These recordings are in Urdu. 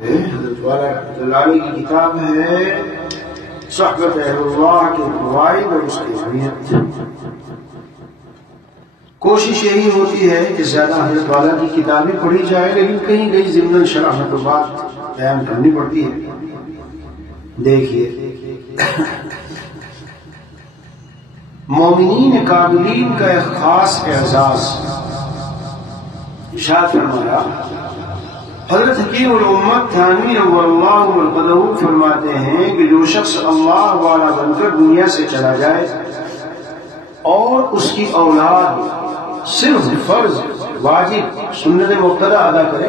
حضرت والا رحمۃ اللہ علیہ کی کتاب ہے صحبت اہل اللہ کے فوائد اور اس کی اہمیت۔ کوشش یہی ہوتی ہے کہ زیادہ حضرت والا کی کتابیں پڑھی جائے، لیکن کہیں کہیں ضمن شرح و بات بیان کرنی پڑتی ہے۔ دیکھیے، مومنین قابلین کا ایک خاص اعزاز ارشاد فرمایا۔ حضرت حکیم الامت تھانوی نور اللہ مرقدہ فرماتے ہیں کہ جو شخص اللہ والا بن کر دنیا سے چلا جائے اور اس کی اولاد صرف فرض، واجب، سنت مقتدہ ادا کرے،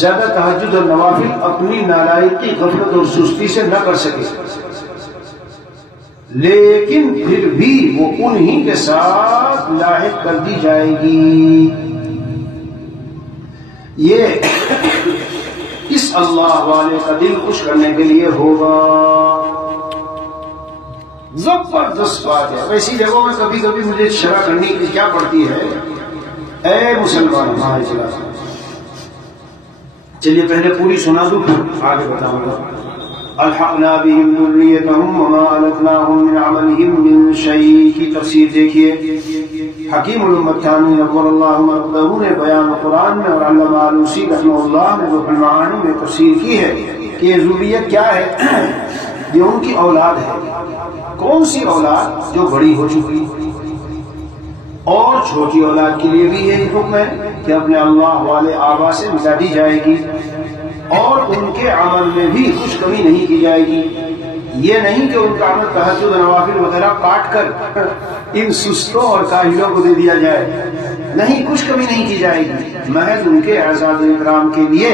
زیادہ تہجد اور نوافل اپنی نالائقی، غفلت اور سستی سے نہ کر سکے، لیکن پھر بھی وہ انہی کے ساتھ لاحق کر دی جائے گی۔ یہ اس اللہ والے کا دل خوش کرنے کے لیے ہوگا۔ زبردست بات ہے۔ ویسی جگہوں میں کبھی کبھی مجھے شرح کرنی کی کیا پڑتی ہے، اے مسلمان ہمارے خلاف۔ چلیے پہلے پوری سنا دوں پھر آگے بتاؤں گا۔ الحقنا بهم ذریتهم وما التناهم من عملهم من شيء کی تفسیر دیکھیے۔ حکیم الامت تھانوی نور اللہ مرقدہ نے بیان قرآن میں اور علامہ آلوسی رحمہ اللہ نے روح المعانی میں تفسیر کی ہے کہ یہ ذریت کیا ہے؟ یہ ان کی اولاد ہے۔ کون سی اولاد؟ جو بڑی ہو چکی، اور چھوٹی اولاد کے لیے بھی یہی حکم ہے کہ اپنے اللہ والے آبا سے مٹا دی جائے گی، اور ان کے عمل میں بھی کچھ کمی نہیں کی جائے گی۔ یہ نہیں کہ ان کا عمل تہجد نوافل وغیرہ کاٹ کر ان سستوں اور کاہلوں کو دے دیا جائے، نہیں، کچھ کمی نہیں کی جائے گی، محض ان کے اعزاز و اکرام کے لیے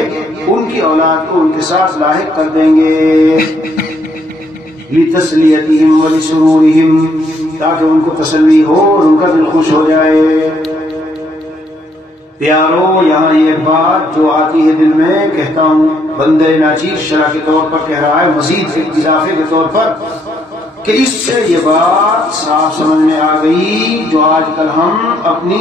ان کی اولاد کو ان کے ساتھ لاحق کر دیں گے، لتسلیتہم ولسرورہم، تاکہ ان کو تسلی ہو اور ان کا دل خوش ہو جائے۔ پیارو، یہاں یہ بات جو آتی ہے دل میں، کہتا ہوں بندے ناچیز شرح کے طور پر کہہ رہا ہے، مزید ایک اضافے کے طور پر، کہ اس سے یہ بات صاف سمجھ میں آ گئی جو آج کل ہم اپنی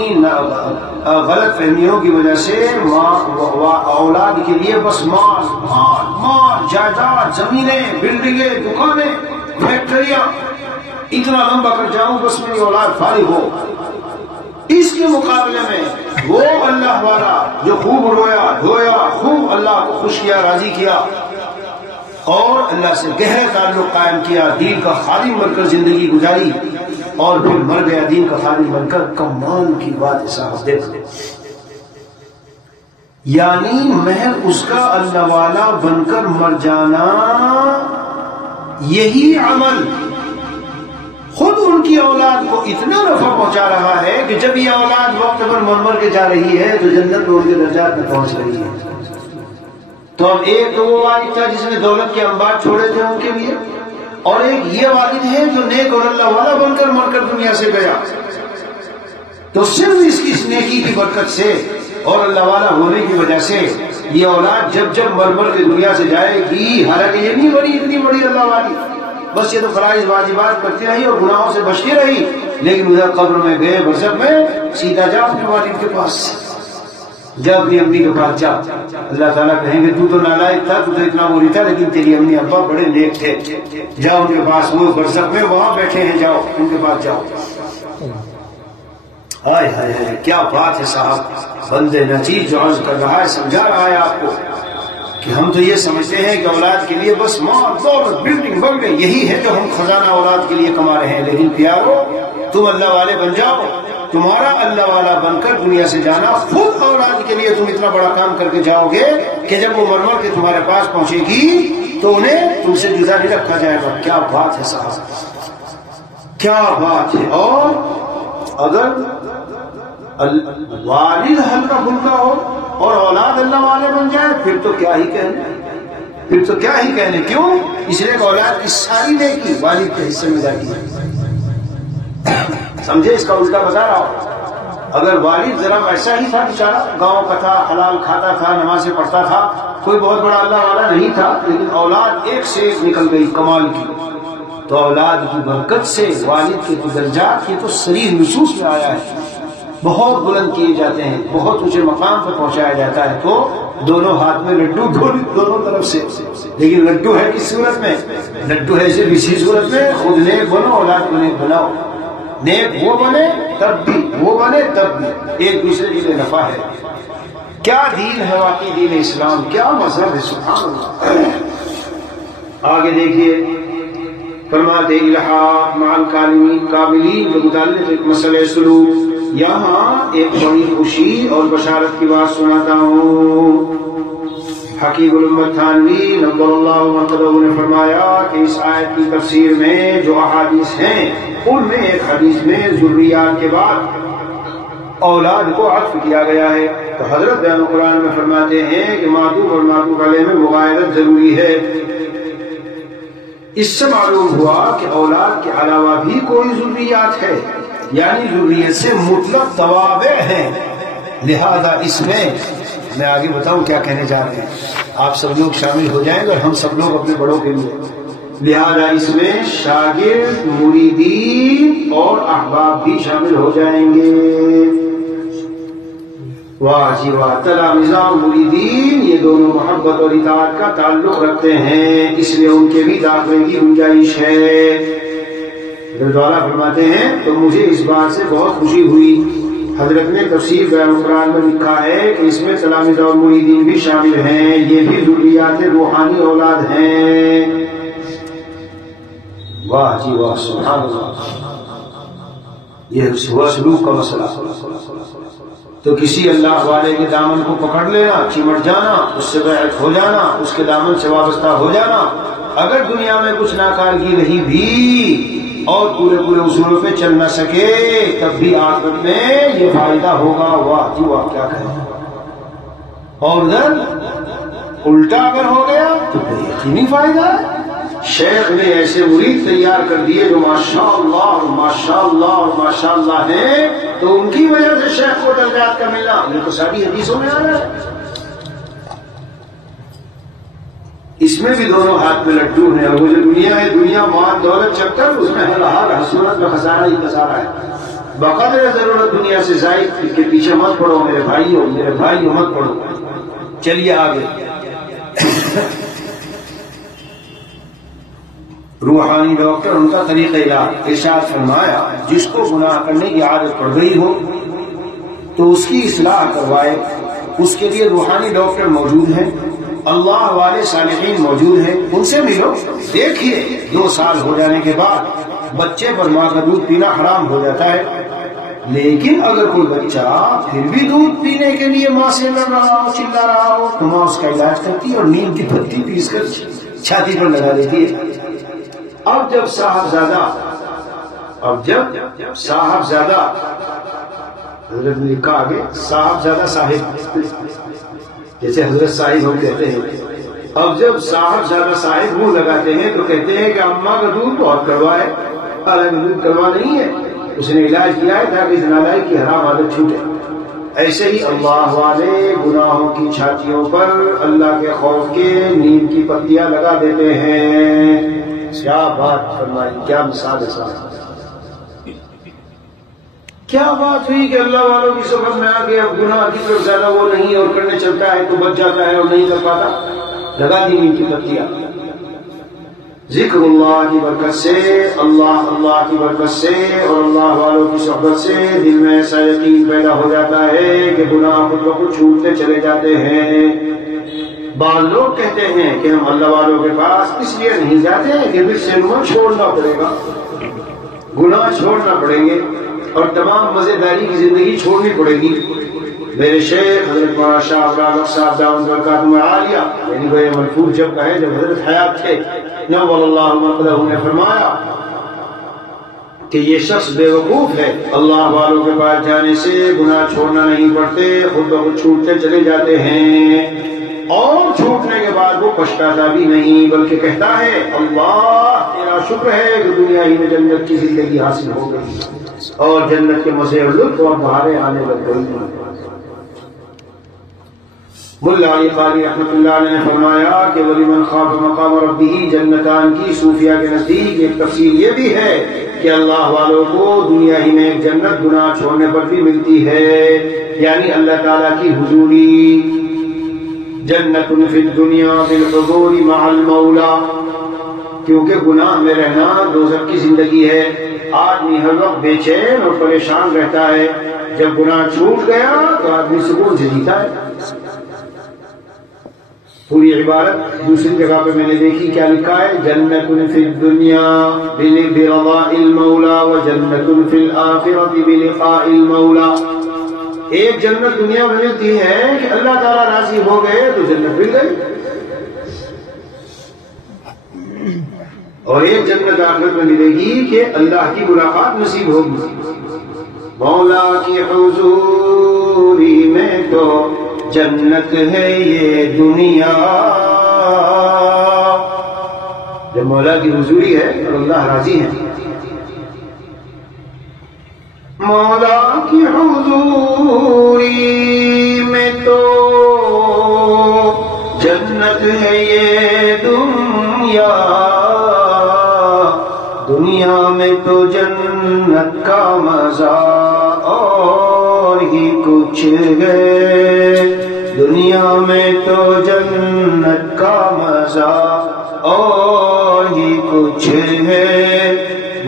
غلط فہمیوں کی وجہ سے اولاد کے لیے بس مال مال مال، جائیداد، زمینیں، بلڈنگیں، دکانیں، فیکٹریاں، اتنا لمبا کر جاؤں بس میری اولاد فارغ ہو۔ اس کے مقابلے میں وہ اللہ والا جو خوب رویا دھویا، خوب اللہ کو خوش کیا، راضی کیا، اور اللہ سے گہرے تعلق قائم کیا، دین کا خادم بن کر زندگی گزاری، اور پھر مر گیا دین کا خادم بن کر، کمال کی بات صاحب دیکھ لیں۔ یعنی محض اس کا اللہ والا بن کر مر جانا، یہی عمل خود ان کی اولاد کو اتنا نفع پہنچا رہا ہے کہ جب یہ اولاد وقت پر مر کے جا رہی ہے تو جنت میں ان کے درجات میں پہنچ رہی ہے۔ تو اب ایک تو وہ والد تھا جس نے دولت کے انبار چھوڑے تھے ان کے لیے، اور ایک یہ والد ہے جو نیک اور اللہ والا بن کر مر کر دنیا سے گیا، تو صرف اس کی نیکی کی برکت سے اور اللہ والا ہونے کی وجہ سے یہ اولاد جب جب مر کے دنیا سے جائے گی، حالانکہ یہ نہیں بڑی اتنی بڑی اللہ والی، بس یہ تو فرائض واجبات کرتی رہی اور گناہوں سے بچتی رہی، لیکن ادھر قبر میں گئے برزخ میں، سیدھا جا اپنے والد کے پاس، جا اپنی امی کے پاس جا۔ اللہ تعالیٰ کہیں گے تو نالائق تھا، تو اتنا بری تھا، لیکن تیری امی ابا بڑے نیک تھے، جا ان کے پاس، وہ برزخ میں وہاں بیٹھے ہیں، جاؤ ان کے پاس جاؤ۔ ہائے ہائے ہائے، کیا بات ہے صاحب، بندے نچیز جو عرض کر رہا ہے، سمجھا رہا ہے آپ کو کہ ہم تو یہ سمجھتے ہیں کہ اولاد کے لیے بس مال دولت بلڈنگ بن گئی، یہی ہے جو ہم خزانہ اولاد کے لیے کما رہے ہیں، لیکن پیارو تم اللہ والے بن جاؤ، تمہارا اللہ والا بن کر دنیا سے جانا خود اولاد کے لیے تم اتنا بڑا کام کر کے جاؤ گے کہ جب وہ مر کے تمہارے پاس پہنچے گی تو انہیں تم سے جدا نہیں رکھا جائے گا۔ کیا بات ہے صاحب، کیا بات ہے۔ اور اگر والد ہلکا پھلکا ہو اور اولاد اللہ والے بن جائے پھر تو کیا ہی کہنے، پھر تو کیا ہی کہنے۔ کیوں؟ اس لیے کہ اولاد کی ساری نیکی والد کے حصے میں جاتی ہے۔ سمجھے، اس کا الٹا بتا رہا ہوں۔ اگر والد ذرا ایسا ہی تھا بیچارہ، گاؤں کا تھا، حلال کھاتا تھا، نمازیں پڑھتا تھا، کوئی بہت بڑا اللہ والا نہیں تھا، لیکن اولاد ایک سے ایک نکل گئی کمال کی، تو اولاد کی برکت سے والد کے درجات کی تو صریح نصوص میں آیا ہے، بہت بلند کیے جاتے ہیں، بہت اونچے مقام پر پہنچایا جاتا ہے۔ تو دونوں ہاتھ میں لڈو دونوں طرف سے، لیکن لڈو ہے کس صورت میں؟ لڈو ہے صرف اسی صورت میں خود نیک بنو اولاد کو نیک بناؤ، نیک وہ بنے تب بھی، وہ بنے تب بھی، ایک دوسرے کے لیے نفع ہے۔ کیا دین ہے واقعی دین اسلام، کیا مذہب ہے، سبحان اللہ۔ آگے دیکھیے فرماتے الحاق مع الکاملین کے متعلق ایک مسئلہ سلوک، یہاں ایک بڑی خوشی اور بشارت کی بات سناتا ہوں۔ حقیق الامت تھانوی نبر اللہ مرتضی نے فرمایا کہ اس آیت کی تفسیر میں جو احادیث ہیں ان میں ایک حدیث میں ذریات کے بعد اولاد کو عطف کیا گیا ہے، تو حضرت بیان قرآن میں فرماتے ہیں کہ معطوف اور معطوف علیہ میں مغایرت ضروری ہے۔ اس سے معلوم ہوا کہ اولاد کے علاوہ بھی کوئی ذریات ہے، یعنی ذریت سے مطلق توابع ہیں، لہذا اس میں آگے بتاؤں کیا کہنے جا رہے ہیں، آپ سب لوگ شامل ہو جائیں گے اور ہم سب لوگ اپنے بڑوں کے لیے، لہذا اس میں شاگرد، مریدین اور احباب بھی شامل ہو جائیں گے۔ واہ جی واہ، تلامذہ اور مریدین یہ دونوں محبت اور اطاعت کا تعلق رکھتے ہیں، اس لیے ان کے بھی داخلے کی گنجائش ہے۔ حضرت والا فرماتے ہیں تو مجھے اس بات سے بہت خوشی ہوئی، حضرت نے تفسیر بیان قرآن میں لکھا ہے کہ اس میں تلامذہ اور مریدین بھی شامل ہیں، یہ بھی ذریات روحانی اولاد ہیں۔ واہ جی واہ، سبحان اللہ، یہ ہوا سلوک کا مسئلہ۔ تو کسی اللہ والے کے دامن کو پکڑ لینا، چمٹ جانا، اس سے بیعت ہو جانا، اس کے دامن سے وابستہ ہو جانا، اگر دنیا میں کچھ ناکارگی رہی بھی اور پورے اصولوں پہ چل نہ سکے تب بھی آخرت میں یہ فائدہ ہوگا۔ واہ جی واہ، کیا کہیں، اور ادھر الٹا اگر ہو گیا تو یقینی فائدہ ہے۔ شیخ نے ایسے مرید تیار کر دیے جو ماشاء اللہ اور ماشاء اللہ اور ماشاء اللہ ہیں، تو ان کی وجہ سے شیخ کو درجات کا ملنا یہ تو ساری حدیثوں میں آ رہا ہے۔ اس میں بھی دونوں ہاتھ میں لڈو ہیں، اور وہ جو دنیا ہے، دنیا مال دولت چکر، اس میں ہر حسنت میں خسارہ ہی خسارہ ہے۔ بقدر ضرورت دنیا سے زائد کے پیچھے مت پڑو میرے بھائیو مت پڑو۔ چلیے آگے، روحانی ڈاکٹر ان کا طریقہ علاج ارشاد فرمایا، جس کو گناہ کرنے کی عادت پڑ گئی ہو تو اس کی اصلاح کروائے، اس کے لیے روحانی ڈاکٹر موجود ہیں، اللہ والے صالحین موجود ہیں، ان سے ملو۔ دیکھیے 2 سال ہو جانے کے بعد بچے پر ماں کا دودھ پینا حرام ہو جاتا ہے، لیکن اگر کوئی بچہ پھر بھی دودھ پینے کے لیے ماں سے لڑ رہا ہو، چلا رہا ہو، تو ماں اس کا علاج کرتی ہے اور نیم کی پتی پیس کر چھاتی پر لگا دیتی ہے۔ اب جب صاحبزادہ حضرت نے لکھا آگے، صاحبزادہ صاحب، جیسے حضرت صاحب ہم کہتے ہیں، اب جب صاحبزادہ صاحب منہ لگاتے ہیں تو کہتے ہیں کہ اماں کا دودھ بہت کڑوا ہے، حالانکہ دودھ کڑوا نہیں ہے، اس نے علاج کیا ہے تاکہ اس نالائق کی حرام عادت چھوٹے۔ ایسے ہی اللہ والے گناہوں کی چھاتیوں پر اللہ کے خوف کے نیم کی پتیاں لگا دیتے ہیں۔ کیا بات فرمائی، کیا مثال ہے صاحب، کیا بات ہوئی کہ اللہ والوں کی صحبت میں آ کے اب گناہ کی طرف زیادہ وہ نہیں، اور کرنے چلتا ہے تو بچ جاتا ہے اور نہیں کر پاتا، لگا دی ان کی پتیاں۔ ذکر اللہ کی برکت سے، اللہ کی برکت سے اور اللہ والوں کی صحبت سے دل میں ایسا یقین پیدا ہو جاتا ہے کہ گناہ خود بخود چھوٹتے چلے جاتے ہیں۔ بعض لوگ کہتے ہیں کہ ہم اللہ والوں کے پاس اس لیے نہیں جاتے ہیں کہ پھر سینما چھوڑنا پڑے گا، گناہ چھوڑنا پڑیں گے اور تمام مزیداری کی زندگی چھوڑنی پڑے گی۔ میرے شیخ حضرت مولانا شاہ ابراہیم صاحب دامت برکاتہ عالیہ، یعنی وہ منفور جب کہے جب حضرت حیات تھے، نور اللہ مرقدہ نے فرمایا کہ یہ شخص بے وقوف ہے، اللہ والوں کے پاس جانے سے گناہ چھوڑنا نہیں پڑتے، خود بخود چھوٹتے چلے جاتے ہیں، اور چھوٹنے کے بعد وہ پچھتاتا بھی نہیں، بلکہ کہتا ہے اللہ تیرا شکر ہے کہ دنیا ہی میں جنت کی زندگی حاصل ہو گئی اور جنت کے مزے اور لطف اور بہاریں آنے لگ گئی۔ ملا علی قاری رحمۃ اللہ علیہ نے فرمایا کہ وَلِمَنْ خَافَ مَقَامَ رَبِّهِ جنتان کی صوفیہ کے نزدیک ایک تفصیل یہ بھی ہے کہ اللہ والوں کو دنیا ہی میں ایک جنت گناہ چھوڑنے پر بھی ملتی ہے، یعنی اللہ تعالیٰ کی حضوری۔ جنت فی الدنیا بالحضور مع المولا، کیونکہ گناہ میں رہنا دوزخ کی زندگی ہے. آدمی ہر وقت بے چین اور پریشان رہتا ہے، جب گناہ چھوٹ گیا تو آدمی سکون سے جیتا ہے. پوری عبارت دوسری جگہ پہ میں نے دیکھی، کیا لکھا ہے؟ جنت فی الدنیا برضاء المولا و جنت فی الآخرۃ بلقاء المولا. ایک جنت دنیا میں ملتی ہے کہ اللہ تعالیٰ راضی ہو گئے تو جنت مل گئی، اور ایک جنت آخرت میں ملے گی کہ اللہ کی ملاقات نصیب ہوگی. مولا کی حضوری میں تو جنت ہے یہ دنیا. جب مولا کی حضوری ہے اور اللہ راضی ہے، مولا کی حضوری میں تو جنت ہے یہ دنیا. دنیا میں تو جنت کا مزہ اور ہی کچھ ہے. دنیا میں تو جنت کا مزہ اور ہی کچھ ہے.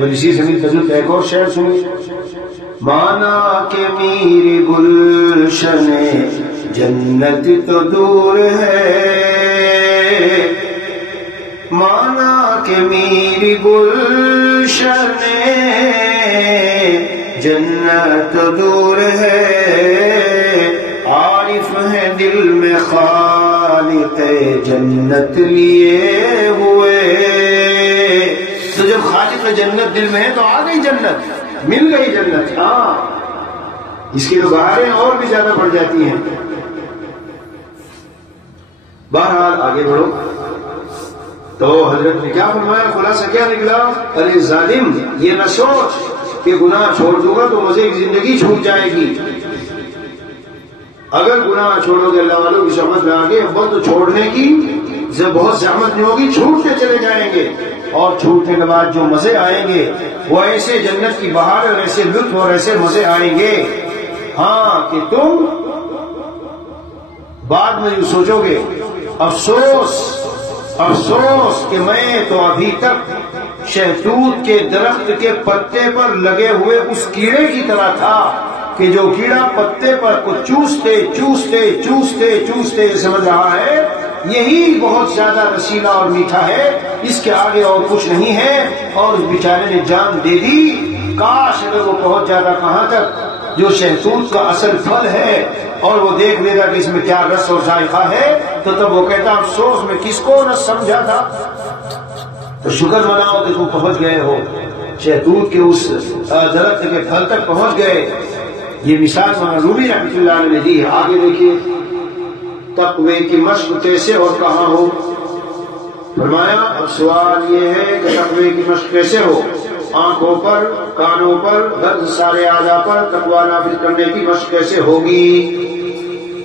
اسی زمین تجربہ ایک اور شعر سنی. مانا کہ میری گلشن جنت تو دور ہے، مانا کہ میری گلشن جنت تو دور ہے. عارف ہے دل میں خالق جنت لیے ہوئے. تو جب خالق جنت دل میں ہے تو آ گئی جنت، مل گئی جنت. ہاں، اس کی تو بہاریں اور بھی زیادہ بڑھ جاتی ہیں. بہرحال آگے بڑھو. تو حضرت نے کیا فرمایا؟ خلاصہ کیا نکلا؟ ارے ظالم، یہ نہ سوچ کہ گناہ چھوڑ دوں گا تو مزے کی زندگی چھوٹ جائے گی. اگر گناہ چھوڑو گے اللہ والوں کی سمجھ میں آگے وہ تو چھوڑنے کی بہت زحمت نہیں ہوگی، چھوٹتے چلے جائیں گے. اور چھوٹنے کے بعد جو مزے آئیں گے وہ ایسے جنت کی بہار اور ایسے لطف اور ایسے مزے آئیں گے. ہاں کہ تم بعد میں یوں سوچو گے افسوس افسوس کہ میں تو ابھی تک شہتوت کے درخت کے پتے پر لگے ہوئے اس کیڑے کی طرح تھا کہ جو کیڑا پتے پر کو چوستے چوستے چوستے چوستے سمجھ رہا ہے یہی بہت زیادہ رسیلا اور میٹھا ہے، اس کے آگے اور کچھ نہیں ہے. اور اس بیچارے نے جان دے دی. کاش اگر وہ پہنچ جاتا کہاں تک، جو شہتوت کا اصل پھل ہے، اور وہ دیکھ لیتا کہ اس میں کیا رس اور ذائقہ ہے، تو تب وہ کہتا افسوس میں کس کو نہ سمجھا تھا. تو شکر مناؤ کہ تم پہنچ گئے ہو، شہتوت کے اس درخت کے پھل تک پہنچ گئے. یہ مثال مولانا رومی رحمۃ اللہ علیہ نے دی ہے. آگے دیکھیے تقوی کی مشق کیسے اور کہاں ہو. فرمایا اب سوال یہ ہے کہ تقوی کی مشق کیسے ہو. آنکھوں پر، کانوں پر، درد سارے اعضاء پر تقوی نافذ کرنے کی مشق کیسے ہوگی.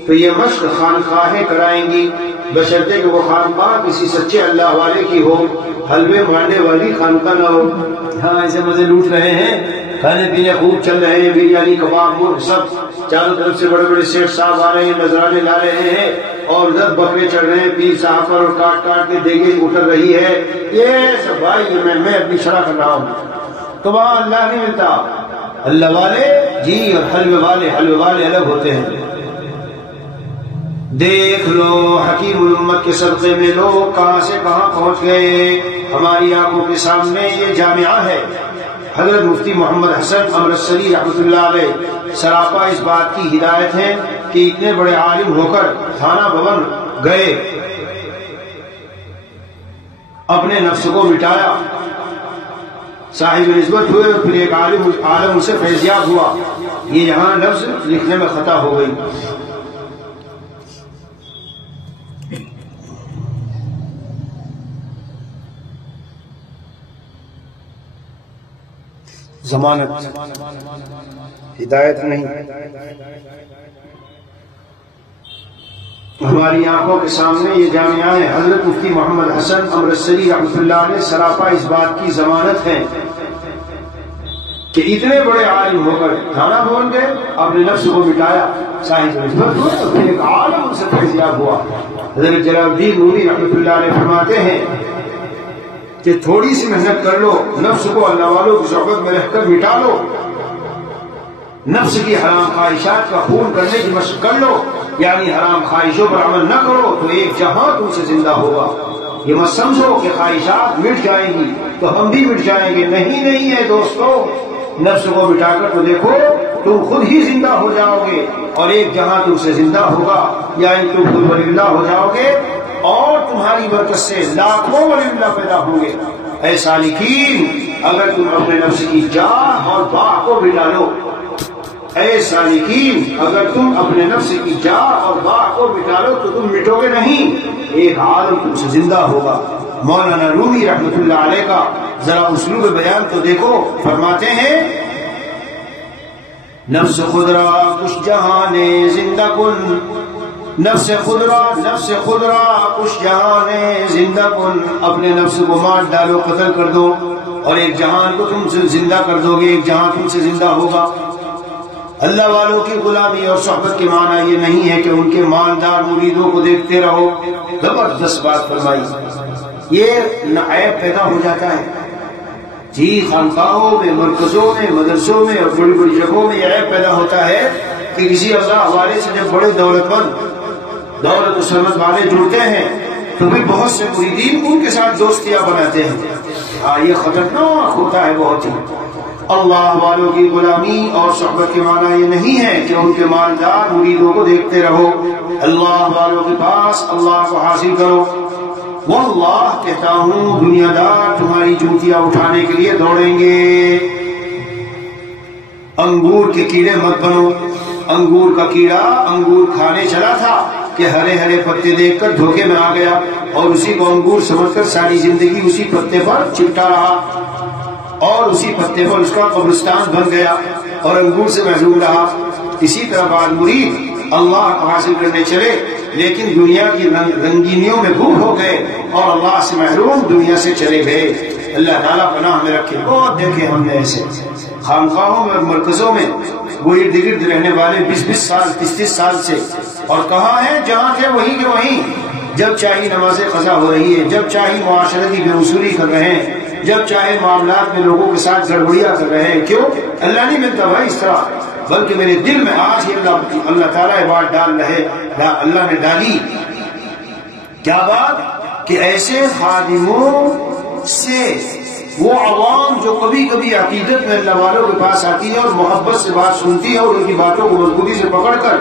تو یہ مشق خانقاہیں کرائیں گی، بشرطے کہ وہ خانقاہ کسی سچے اللہ والے کی ہو، حلوے مارنے والی خانقاہ نہ ہو. ہاں ایسے مزے لوٹ رہے ہیں، کھانے پینے خوب چل رہے ہیں، بریانی کباب مرغ سب، چاروں طرف سے بڑے بڑے سیٹ صاحب آ رہے ہیں، نذرانے لا رہے ہیں، اور دس بکرے چڑھ رہے ہیں پیر صاحب پر، اور کاٹ کاٹ کے دیگیں اتر رہی ہے. یہ سب بھائی میں اپنی شرح کر رہا ہوں. تو وہاں اللہ نہیں ملتا. اللہ والے جی اور حلوے والے الگ ہوتے ہیں. دیکھ لو حکیم الامت کے صدقے میں لوگ کہاں سے کہاں پہنچ گئے. ہماری آنکھوں کے سامنے یہ جامعہ ہے. حضرت مفتی محمد حسن امرتسری رحمۃ اللہ علیہ سراپا اس بات کی ہدایت ہے کہ اتنے بڑے عالم ہو کر تھانہ بھون گئے، اپنے نفس کو مٹایا، صاحب نسبت ہوئے، پھر ایک عالم ان سے فیضیاب ہوا. یہ یہاں لفظ لکھنے میں خطا ہو گئی. ضمانت ہدایت نہیں. ہماری آنکھوں کے سامنے یہ جامعہ ہے. حضرت مفتی محمد حسن امرتسری رحمۃ اللہ علیہ سراپا اس بات کی ضمانت ہے کہ اتنے بڑے عالم ہو کر تھانہ بھون گئے، اپنے نفس کو مٹایا، صاحب نسبت ہوئے، تو پھر ایک عالم ان سے فیضیاب ہوا. حضرت جلال الدین رومی رحمۃ اللہ علیہ فرماتے ہیں کہ تھوڑی سی محنت کر لو، نفس کو اللہ والوں کی صحبت میں رہ کر مٹا لو، نفس کی حرام خواہشات کا خون کرنے کی مشق کر لو، یعنی حرام خواہشوں پر عمل نہ کرو تو ایک جہاں تم سے زندہ ہوگا۔ یہ مت سمجھو کہ خواہشات مٹ جائیں گی تو ہم بھی مٹ جائیں گے، نہیں ہے دوستو، نفس کو مٹا کر تو دیکھو، تم خود ہی زندہ ہو جاؤ گے اور ایک جہاں تم سے زندہ ہوگا، یعنی تم خود ولی اللہ ہو جاؤ گے اور تمہاری برکت سے لاکھوں ولی اللہ پیدا ہوں گے۔ اے سالکین، اگر تم اپنے نفس کی جاہ اور باہ کو مٹا لو، اے سالکین، اگر تم اپنے نفس کی جاہ اور باہ کو مٹا لو تو تم مٹو گے نہیں، ایک عالم تم سے زندہ ہوگا۔ مولانا رومی رحمۃ اللہ علیہ کا ذرا اسلوب بیان تو دیکھو، فرماتے ہیں نفس خود را کش جہان زندہ کن، نفس خود را کش جہان زندہ کن، اپنے نفس کو مار ڈالو، قتل کر دو اور ایک جہان کو تم سے زندہ کر دو گے، ایک جہاں تم سے زندہ ہوگا۔ اللہ والوں کی غلامی اور صحبت کے معنی یہ نہیں ہے کہ ان کے مالدار مریدوں کو دیکھتے رہو۔ زبردست بات فرمائی، یہ عیب پیدا ہو جاتا ہے جی، خانقاہوں میں، مرکزوں میں، مدرسوں میں اور بڑی بڑی جگہوں میں یہ عیب پیدا ہوتا ہے کہ کسی اللہ والے سے جب بڑے دولت مند، دولت و ثروت والے جڑتے ہیں تو بھی بہت سے مریدین ان کے ساتھ دوستیاں بناتے ہیں۔ یہ خطرناک ہوتا ہے بہت ہی۔ اللہ والوں کی غلامی اور صحبت کے معنی یہ نہیں ہے کہ ان کے مالدار مریدوں کو دیکھتے رہو، اللہ والوں کے پاس اللہ کو حاصل کرو۔ واللہ کہتا ہوں، دنیا دار تمہاری جوتیاں اٹھانے کے لیے دوڑیں گے۔ انگور کے کیڑے مت بنو۔ انگور کا کیڑا انگور کھانے چلا تھا کہ ہرے ہرے پتے دیکھ کر دھوکے میں آ گیا اور اسی کو انگور سمجھ کر ساری زندگی اسی پتے پر چپٹا رہا اور اسی پتے پر اس کا قبرستان بن گیا اور انگور سے محروم رہا۔ اسی طرح بعض مرید اللہ کو حاصل کرنے چلے لیکن دنیا کی رنگینیوں میں گم ہو گئے اور اللہ سے محروم دنیا سے چلے گئے۔ اللہ تعالیٰ پناہ میں رکھے۔ بہت دیکھے ہم نے ایسے خانقاہوں میں اور مرکزوں میں وہ ارد گرد رہنے والے 20-20 سال 30-30 سال سے، اور کہاں ہیں؟ جہاں تھے وہیں کے وہیں، جب چاہیے نماز قضا ہو رہی ہے، جب چاہیے معاشرتی بے اصولی کر رہے ہیں، جب چاہے معاملات میں لوگوں کے ساتھ گڑبڑیاں کر رہے ہیں۔ کیوں؟ اللہ نہیں ملتا بھائی اس طرح، بلکہ میرے دل میں آج ہی اللہ تعالیٰ یہ بات ڈال رہے، اللہ نے ڈالی۔ کیا بات؟ کہ ایسے خادموں سے وہ عوام جو کبھی کبھی عقیدت میں اللہ والوں کے پاس آتی ہے اور محبت سے بات سنتی ہے اور ان کی باتوں کو مضبوطی سے پکڑ کر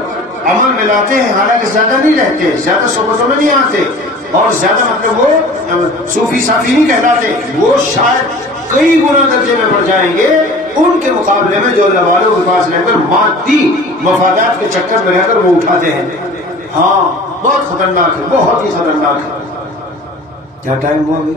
عمل میں لاتے ہیں، حالانکہ زیادہ نہیں رہتے، زیادہ صحبتوں میں نہیں آتے اور زیادہ مطلب وہ صوفی صافی نہیں کہلاتے، وہ شاید کئی گنا درجے میں بڑھ جائیں گے ان کے مقابلے میں جو اللہ والوں کے پاس رہ کر مادی مفادات کے چکر میں رہ کر وہ اٹھاتے ہیں۔ ہاں بہت خطرناک ہے، بہت ہی خطرناک ہے۔ کیا ٹائم ہوا ابھی؟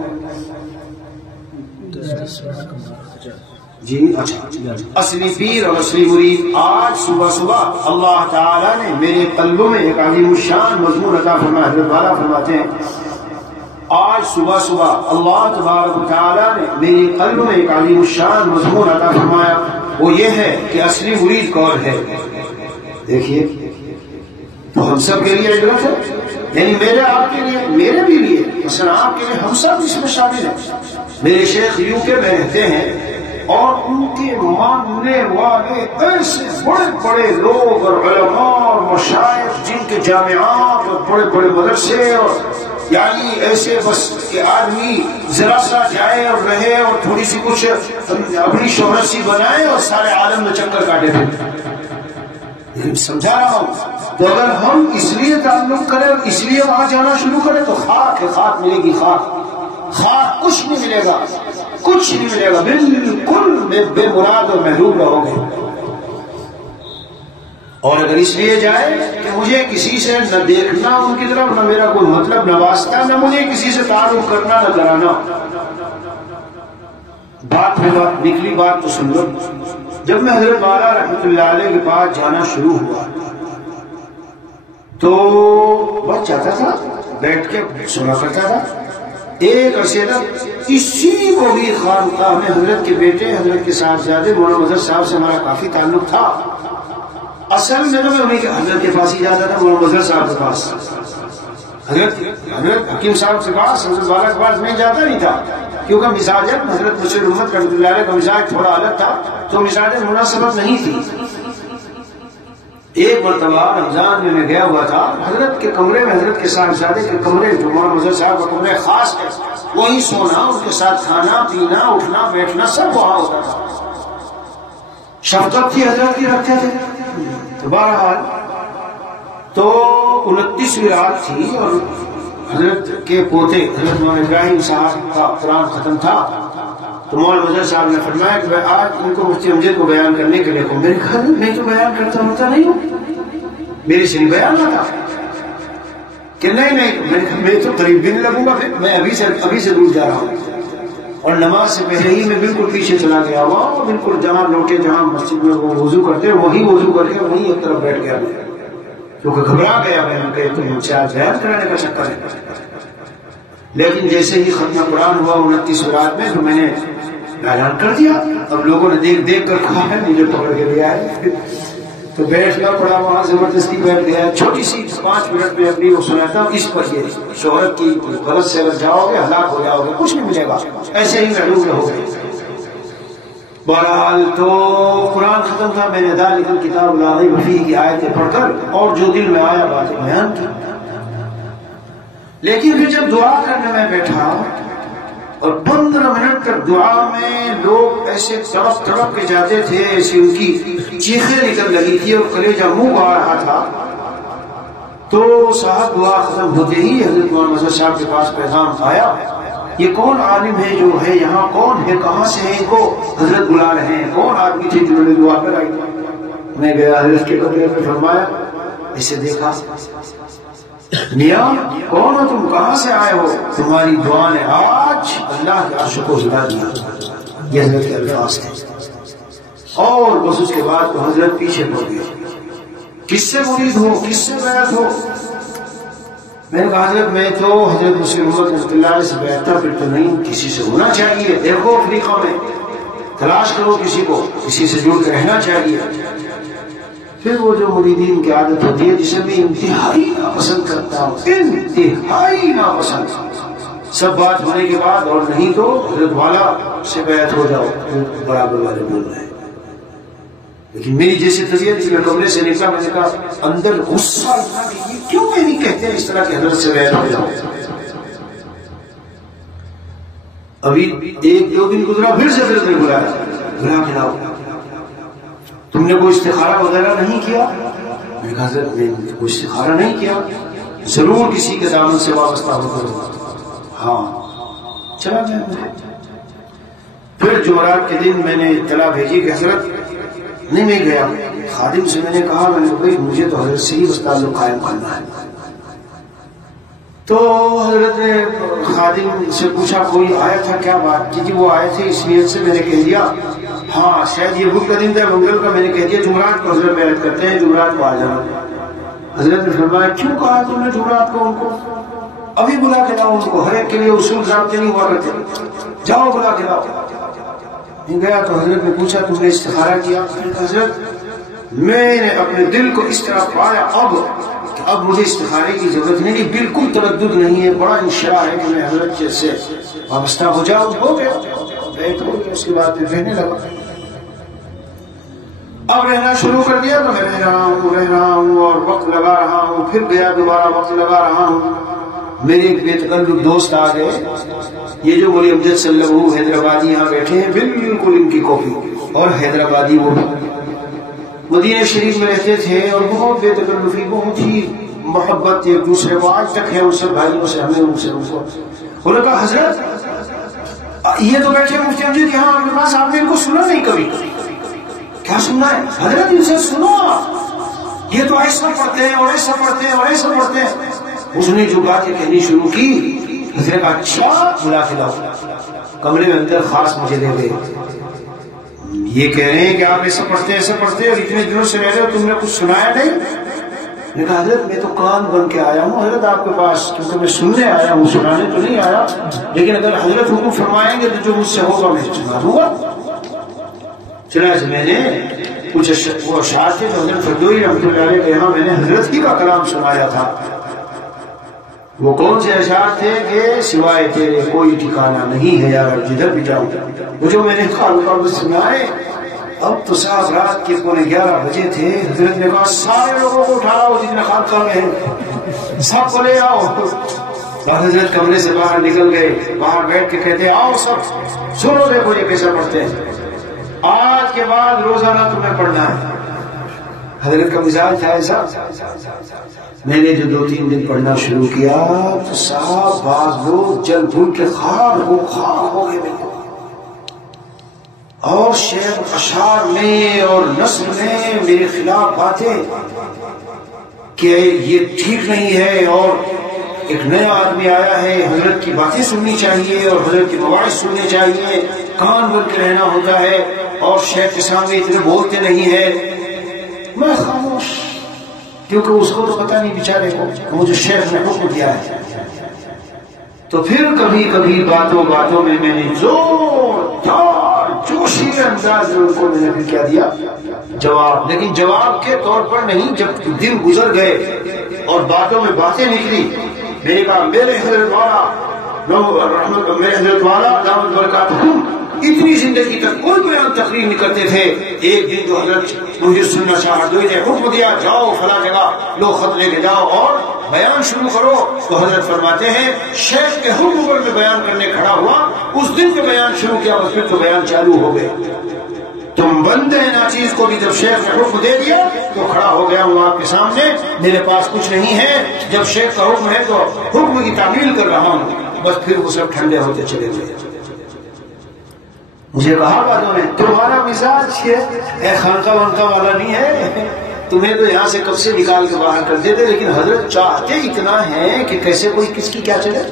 جی اچھا۔ اصلی پیر اور اصلی مرید، آج صبح صبح اللہ تعالیٰ نے میرے قلب میں ایک عظیم الشان مضمون عطا فرمایا۔ حضرت والا فرماتے ہیں آج صبح صبح اللہ تبارک و تعالیٰ نے میرے قلب میں ایک عظیم الشان مضمون عطا فرمایا، وہ یہ ہے کہ اصلی مرید کون ہے۔ دیکھیے تو ہم سب کے لیے عبرت ہے، یعنی میرے آپ کے لیے، میرے بھی لیے، مثلا آپ کے لیے، ہم سب اس میں شامل ہیں۔ میرے شیخ UK میں رہتے ہیں اور ان کے ماننے والے ایسے بڑے بڑے لوگ اور علماء اور مشائخ جن کے جامعات اور بڑے بڑے مدرسے، اور یعنی ایسے بس کہ آدمی ذرا سا جائے اور رہے اور تھوڑی سی کچھ اپنی شہرت سی بنائے اور سارے عالم میں چکر کاٹے پھر۔ سمجھا رہا ہوں۔ تو اگر ہم اس لیے تعلق کریں اور اس لیے وہاں جانا شروع کریں تو خاک ہے، خاک ملے گی، خاک کچھ نہیں ملے گا، کچھ نہیں ملے گا، بالکل بے مراد اور محروم رہو گے۔ اور اگر اس لیے جائے کہ مجھے کسی سے نہ دیکھنا ان کی طرف، نہ میرا کوئی مطلب، نہ واسطہ، نہ مجھے کسی سے تعارف کرنا، نہ کرانا، بات ہوگا نکلی بات تو سن لو۔ جب میں حضرت والا رحمۃ اللہ علیہ کے پاس جانا شروع ہوا تو بس جاتا تھا، بیٹھ کے سنا کرتا تھا۔ ایک عرصے تک اسی کو بھی خانقاہ میں حضرت کے بیٹے حضرت کے صاحبزادے مولانا مظہر صاحب سے ہمارا کافی تعلق تھا۔ اصل میں تو میں انہیں کے حضرت کے پاس ہی جاتا تھا، مولانا مظہر صاحب کے پاس، حضرت حکیم صاحب سے پاس حضرت والا کے پاس میں جاتا نہیں تھا، کیونکہ مزاجن حضرت مشیر احمد رحمۃ اللہ علیہ کا مزاج تھوڑا الگ تھا، تو مزاجن مناسبت نہیں تھی۔ ایک مرتبہ رمضان میں گیا ہوا تھا، حضرت کے کمرے میں، حضرت کے صاحبزادے کے کمرے، جو مولانا مظہر صاحب کا کمرے خاص ہے، وہی سونا، ان کے ساتھ کھانا پینا اٹھنا بیٹھنا سب وہاں ہوتا تھا، شفقت تھی حضرت کی رکھتے تھے۔ تو بہرحال تو 29ویں رات تھی اور حضرت کے پوتے حضرت مولانا ابراہیم صاحب کا قرآن ختم تھا، تو مولانا مظہر صاحب نے فرمایا کہ آج ان کو مفتی امجد کو بیان کرنے کے لیے کو، میرے گھر میں تو بیان کرتا ہوتا نہیں ہوں، میرے سے نہیں بیان نہ تھا کہ نہیں میں تو قریب بھی نہیں لگوں گا، پھر میں ابھی سے دور جا رہا ہوں، اور نماز سے پہلے ہی میں بالکل پیچھے چلا گیا ہوا، بالکل جہاں لوٹے جہاں مسجد میں وہ وضو کرتے وہی وضو کر کے وہیں ایک طرف بیٹھ گیا، کیونکہ گھبرا گیا میں کہ تم سے آج بیان کرانے کا چکر ہے۔ لیکن جیسے ہی ختم قرآن ہوا 29 رات میں، تو میں نے اعلان کر دیا، اب لوگوں نے دیکھ کر کہا ہے مجھے پکڑ کے لیا ہے، تو بیٹھنا پڑا وہاں، زبردستی بیٹھ گیا، چھوٹی سی 5 منٹ میں اپنی وہ سناتا ہوں، اس پر یہ شہرت کی غلط سے اگر جاؤ گے ہلاک ہو جاؤ گے، کچھ نہیں ملے گا، ایسے ہی محروم رہو گے۔ بہرحال تو قرآن ختم تھا، میں نے ذالک الکتاب لا ریب فیہ کی آیتیں پڑھ کر اور جو دل میں آیا باتیں بیان کی۔ لیکن پھر جب دعا کرنے میں بیٹھا اور 15 منٹ تک دعا میں لوگ ایسے تڑپ کے جاتے تھے، ایسی ان کی چیخیں نکل لگی تھی اور کلیجہ منہ آ رہا تھا، تو صاحب دعا ختم ہوتے ہی حضرت مولانا مظہر صاحب کے پاس پیغام آیا، یہ کون عالم ہے جو ہے یہاں، کون ہے، کہاں سے ہے، ان کو حضرت بلا رہے ہیں، کون آدمی تھے جنہوں نے دعا کرائی؟ میں گیا حضرت کے کمرے میں، فرمایا، اسے دیکھا، میاں کون ہو تم، کہاں سے آئے ہو؟ تمہاری دعا نے آج اللہ کے عرش کو ہلا دیا، یہ حضرت کے الفاظ تھے۔ اور بس اس کے بعد تو حضرت پیچھے پڑ گئے، کس سے مرید ہو، کس سے بیعت ہو؟ میں نے کہا حضرت میں تو حضرت مشیر احمد رحمۃ اللہ علیہ سے بیعت تھا، پھر تو نہیں، کسی سے ہونا چاہیے، دیکھو افریقہ میں تلاش کرو کسی کو، کسی سے جڑ کے رہنا چاہیے۔ پھر وہ جو مریدین کی عادت ہوتی ہے، جسے میں انتہائی ناپسند کرتا ہوں، انتہائی ناپسند، سب بات ہونے کے بعد اور نہیں تو حضرت والا سے بیعت ہو جاؤ، برابر والے بول رہے ہیں۔ لیکن میری جیسی طبیعت میں کمرے سے نکلا، میں نے کہا اندر غصہ، یہ کیوں میں نہیں کہتے اس طرح کہ حضرت سے بیعت ہو جاؤ؟ ابھی 1-2 دن گزرا، پھر سے حضرت نے بلایا، بلا کے لاؤ، تم نے کوئی استخارہ وغیرہ نہیں کیا؟ میں نے کہا حضرت میں کوئی استخارہ نہیں کیا، ضرور کسی کے دامن سے وابستہ ہو کر، ہاں چلا گیا۔ پھر جمعرات کے دن میں نے اطلاع بھیجی کہ حضرت نہیں، میں گیا خادم سے، میں نے کہا بھائی مجھے تو حضرت سے ہی بس تعلق قائم کرنا ہے۔ تو حضرت نے خادم سے پوچھا کوئی آیا تھا کیا بات کی؟ وہ آئے تھے اس نیت سے، میں نے کہہ دیا ہاں شاید یہ بدھ کا دن تھا، منگل کا، میں نے کہہ دیا جمعرات کو حضرت بیعت کرتے ہیں، جمعرات کو آ جانا۔ حضرت نے فرمایا کیوں کہا تم نے جمعرات کو؟ ان کو ابھی بلا کے لاؤ، ان کو ہر ایک کے لیے اصول ضابطے نہیں ہوا کرتے، جاؤ بلا کے لاؤ۔ گیا تو حضرت نے پوچھا تم نے استخارہ کیا؟ حضرت میں نے اپنے دل کو اس طرح پایا اب مجھے استخارے کی ضرورت نہیں، بالکل تردد نہیں ہے، بڑا انشاء ہے کہ میں حضرت سے وابستہ ہو جاؤں۔ ہو گیا، بیعت ہو گیا، اس کے بعد پھر رہنے لگا۔ اب رہنا شروع کر دیا تو میں رہ رہا ہوں اور وقت لگا رہا ہوں، پھر گیا دوبارہ وقت لگا رہا ہوں۔ میرے ایک بے تکلف دوست آ گئے، یہ جو مولی امجد صلی اللہ علیہ حیدرآبادی یہاں بیٹھے ہیں، بالکل ان کی کاپی، اور حیدرآبادی وہ مدینہ شریف میں رہتے تھے اور بہت بے تکلفی، بہت ہی محبت ایک دوسرے کو آج تک ہے ان سے، بھائیوں سے، ہمیں ان سے ان کو۔ انہوں نے کہا حضرت یہ تو بیٹھے مفتی امجد یہاں آپ کے پاس، آپ نے ان کو سنا نہیں کبھی؟ کیا سننا ہے حضرت؟ ان سے سنو، یہ تو ایسا پڑھتے ہیں اور ایسا پڑھتے ہیں اور ایسا پڑھتے ہیں۔ اس نے جو باتیں کہنی شروع کی، حضرت اچھا بلا کے لاؤ، کمرے میں اندر خاص مجھے لے گئے، یہ کہہ رہے ہیں کہ آپ ایسا پڑھتے ہیں اور اتنے دنوں سے رہ رہے ہو، تم نے کچھ سنایا نہیں؟ میں نے کہا حضرت میں تو کان بن کے آیا ہوں حضرت آپ کے پاس، کیونکہ میں سننے آیا ہوں، سنانے تو نہیں آیا، لیکن اگر حضرت حکم فرمائیں گے تو جو مجھ سے ہوگا میں سنا دوں گا۔ چنانچہ میں نے کچھ وہ اشعار تھے جو حضرت فردوسی رحمۃ اللہ علیہ کے یہاں میں نے حضرت ہی کا کلام سنایا تھا، وہ کون سے اشعار تھے کہ سوائے تیرے کوئی ٹھکانا نہیں ہے یار جدھر بھی جاؤں. وہ جو میں نے خانقاہ میں سنائے، اب تو صاحب رات کے 11:15 بجے تھے. حضرت نے کہا سارے لوگوں کو اٹھاؤ جتنے خانقاہ میں ہیں، سب کو لے آؤ. حضرت کمرے سے باہر نکل گئے، باہر بیٹھ کے کہتے آؤ سب سنو، دیکھو یہ کیسا پڑھتے ہیں، آج کے بعد روزانہ تمہیں پڑھنا ہے. حضرت کا مزاج تھا ایسا. میں نے جو 2-3 دن پڑھنا شروع کیا تو صاحب بعض لوگ جل بھول کے خار ہو گئے بالکل. اور شیخ اشعار میں اور نثر میں میرے خلاف باتیں کہ یہ ٹھیک نہیں ہے، اور ایک نیا آدمی آیا ہے، حضرت کی باتیں سننی چاہیے اور حضرت کے مواعظ سننے چاہیے، کان بن کے رہنا ہوتا ہے، اور شیخ کے سامنے اتنے بولتے نہیں ہے. میں خاموش، کیونکہ اس کو تو پتہ نہیں بیچارے کو مجھے شیخ نے حکم دیا ہے. تو پھر کبھی کبھی باتوں میں نے زوردار جوشیلے انداز میں ان کو میں نے کیا دیا جواب، لیکن جواب کے طور پر نہیں. جب دن گزر گئے اور باتوں میں باتیں نکلی، میں نے کہا میرے حضرت والا دامت برکاتہم اتنی زندگی تک کوئی بیان تقریر نہیں کرتے تھے. ایک دن جو حضرت مجھے سننا چاہا، جو نے حکم دیا جاؤ فلاں جگہ لو خط لے کے جاؤ اور بیان شروع کرو، تو حضرت فرماتے ہیں شیخ کے حکم پر میں بیان کرنے کھڑا ہوا، اس دن کے بیان شروع کیا اور پھر تو بیان چالو ہو گئے. تم بندے ناچیز کو بھی جب شیخ نے حکم دے دیا تو کھڑا ہو گیا ہوں آپ کے سامنے. میرے پاس کچھ نہیں ہے، جب شیخ کا حکم ہے تو حکم کی تعمیل کر رہا ہوں. بس پھر وہ سب ٹھنڈے ہوتے چلے گئے. مجھے کہا باتوں نے تمہارا مزاج یہ خانقاہ وانقاہ والا نہیں ہے، تمہیں تو یہاں سے کب سے نکال کے باہر کر دیتے، لیکن حضرت چاہتے اتنا ہے کہ کیسے کوئی کس کی کیا چلے.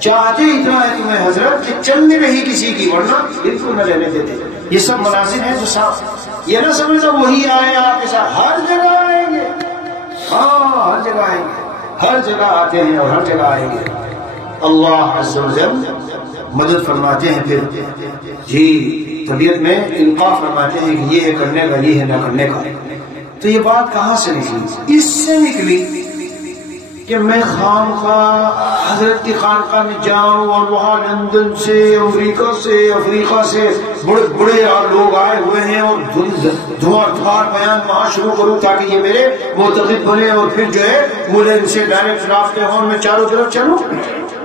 چاہتے اتنا ہے تمہیں حضرت کہ چلنے رہی کسی کی، ورنہ بالکل نہ لینے دیتے. یہ سب مناظر ہیں جو صاحب یہ نہ سمجھنا وہی آئے آپ کے ساتھ، ہر جگہ آئیں گے. ہاں ہر جگہ آئیں گے، ہر جگہ آتے ہیں اور ہر جگہ آئیں گے. اللہ عز و جل مدد فرماتے ہیں. پھر جی طبیعت میں انقاف فرماتے ہیں کہ یہ ہے کرنے کا، یہ ہے نہ کرنے کا. تو یہ بات کہاں سے نکلی؟ اس سے نکلی کہ میں خانقاہ حضرت کی خانقاہ میں جاؤں اور وہاں لندن سے، امریکہ سے، افریقہ سے بڑے بڑے لوگ آئے ہوئے ہیں اور دھواں بیان وہاں شروع کروں تاکہ یہ میرے معتقد بنے، اور پھر جو ہے مجھے ان سے ڈائریکٹ رابطے ہوں، میں چاروں طرف چلوں.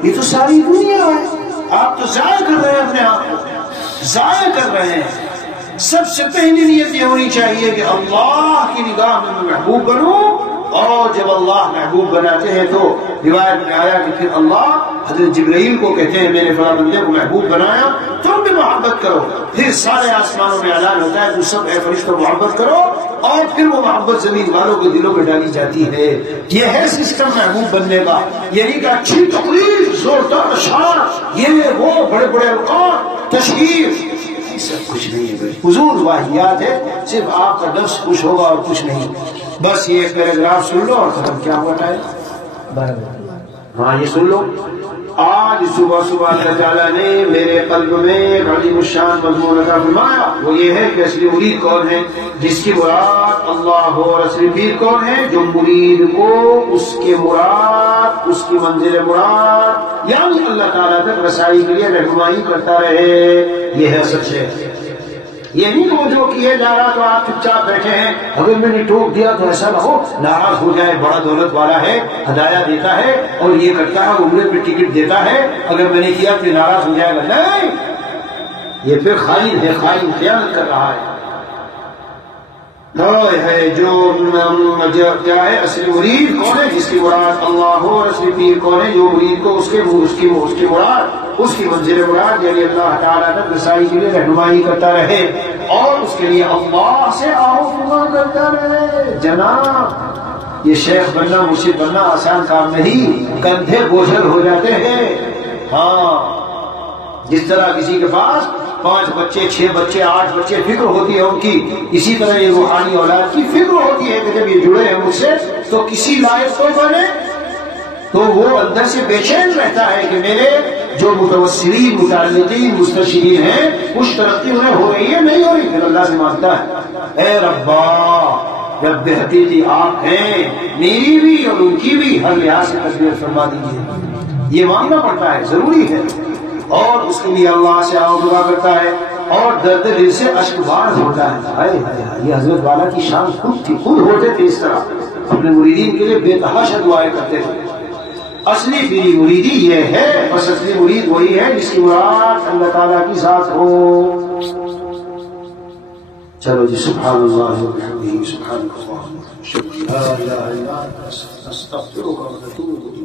یہ تو ساری دنیا ہے. آپ تو ضائع کر رہے ہیں اپنے آپ کو، ضائع کر رہے ہیں. سب سے پہلی نیت یہ ہونی چاہیے کہ اللہ کی نگاہ میں میں محبوب بنوں، اور جب اللہ محبوب بناتے ہیں تو روایت میں آیا کہ پھر اللہ حضرت جبرائیل کو کہتے ہیں میں نے فلاں بندے کو محبوب بنایا، تم بھی محبت کرو. پھر سارے آسمانوں میں اعلان ہوتا ہے تم سب اے فرشتوں محبت کرو، اور پھر وہ محبت زمین والوں کے دلوں میں ڈالی جاتی ہے. یہ ہے سسٹم محبوب بننے کا. یعنی کہ اچھی تقریر، زوردار اشعار، یہ وہ بڑے بڑے القاب، تشہیر، سب کچھ نہیں ہے. حضور واحیات ہے، صرف آپ کا نفس خوش ہوگا اور کچھ نہیں. بس یہ پیراگراف سن لو اور ختم. کیا ہوا ہے؟ ہاں یہ سن لو. آج صبح اللہ تعالیٰ نے میرے قلب میں عظیم الشان مضمون عطا فرمایا. وہ یہ ہے کہ اصلی مرید کون ہے؟ جس کی مراد اللہ ہو. اور اصلی پیر کون ہے؟ جو مرید کو اس کے مراد، اس کی منزل مراد یعنی اللہ تعالیٰ تک رسائی کے لیے رہنمائی کرتا رہے. یہ ہے سچ ہے. یہ نہیں وہ جو کیے جا رہا تو آپ چپ چاپ بیٹھے ہیں، اگر میں نے ٹوک دیا تو ایسا نہ ہو ناراض ہو جائے. بڑا دولت والا ہے، ہدایہ دیتا ہے اور یہ کرتا ہے، عمرے پہ ٹکٹ دیتا ہے، اگر میں نے کیا تو ناراض ہو جائے گا. نہیں، یہ پھر خائن ہے، خائن خیانت کر رہا ہے. جو کیا ہے اصلی مرید کون ہے؟ جس کی مراد اللہ ہو. اور اصلی پیر کون ہے؟ جو مرید کو اس کی مراد، اس کی منزل مراد یعنی اللہ تعالیٰ تک رسائی کے لیے رہنمائی کرتا رہے اور اس کے لیے اللہ سے آہو فغاں کرتا رہے. جناب یہ شیخ بننا، مرشد بننا آسان کام نہیں، کندھے بوجھل ہو جاتے ہیں. ہاں جس طرح کسی کے پاس 5 بچے، 6 بچے، 8 بچے فکر ہوتی ہے ان کی، اسی طرح یہ روحانی اولاد کی فکر ہوتی ہے کہ جب یہ جڑے ہیں مجھ سے تو کسی لائق تو بنے. تو وہ اندر سے بے چین رہتا ہے کہ میرے جو متوسلین، متعلقین، مستشرین ہیں کچھ ترقی انہیں ہو رہی ہے نہیں ہو رہی. پھر اللہ سے مانگتا ہے اے ربا رب حقیقی آپ ہیں، میری بھی اور ان کی بھی ہر لحاظ سے تقدیر فرما دیجیے۔ یہ مانگنا پڑتا ہے، ضروری ہے، اور اس کے لیے اللہ سے دعا کرتا ہے اور درد دل سے اشک بار ہوتا ہے۔ ہائے ہائے ہائے، یہ حضرت والا کی شان خود تھی، خود ہوتے تھے اس طرح، اپنے مریدین کے لیے بے تحاشا دعائیں کرتے تھے۔ اصلی پیری مریدی یہ ہے، بس اصلی مرید وہی ہے جس کی مراد اللہ تعالیٰ کی ذات ہو۔ چلو جی، سبحان اللہ وبحمدہ، سبحان اللہ، لا الہ الا انت، نستغفرک ونتوب الیک۔